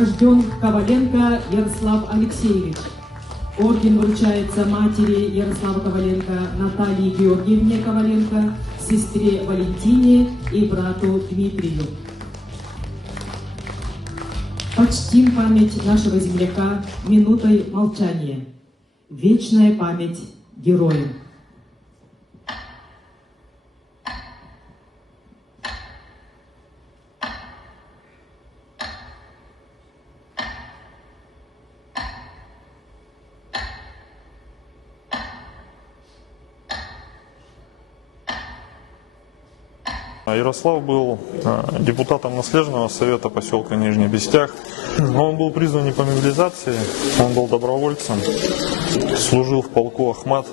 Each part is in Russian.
Награжден Коваленко Ярослав Алексеевич. Орден вручается матери Ярослава Коваленко Наталье Георгиевне Коваленко, сестре Валентине и брату Дмитрию. Почтим память нашего земляка минутой молчания. Вечная память героям. Ярослав был депутатом наследного совета поселка Нижний Бестях. Он был призван не по мобилизации, он был добровольцем, служил в полку Ахмат.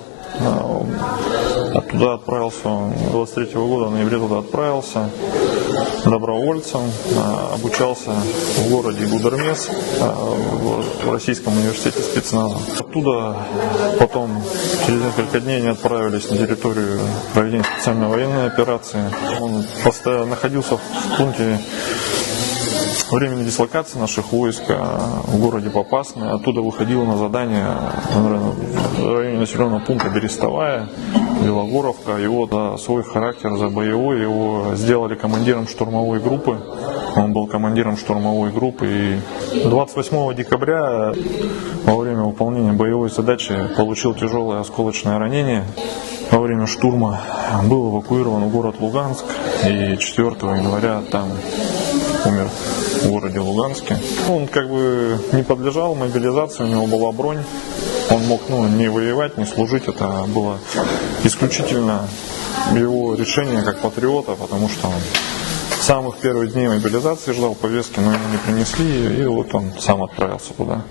Оттуда отправился, 23-го года, в ноябре туда отправился добровольцем, обучался в городе Гудермес, в Российском университете спецназа. Оттуда потом, через несколько дней, они отправились на территорию проведения специальной военной операции. Он постоянно находился в пункте времени дислокации наших войск в городе Попасное. Оттуда выходил на задание в районе населенного пункта Берестовая, Белогоровка. Его за свой характер, за боевой, его сделали командиром штурмовой группы. Он был командиром штурмовой группы. И 28 декабря во время выполнения боевой задачи получил тяжелое осколочное ранение. Во время штурма был эвакуирован в город Луганск. И 4 января там умер в городе Луганске. Он как бы не подлежал мобилизации, у него была бронь. Он мог не воевать, не служить. Это было исключительно его решение как патриота, потому что он с самых первых дней мобилизации ждал повестки, но ему не принесли, и вот он сам отправился туда.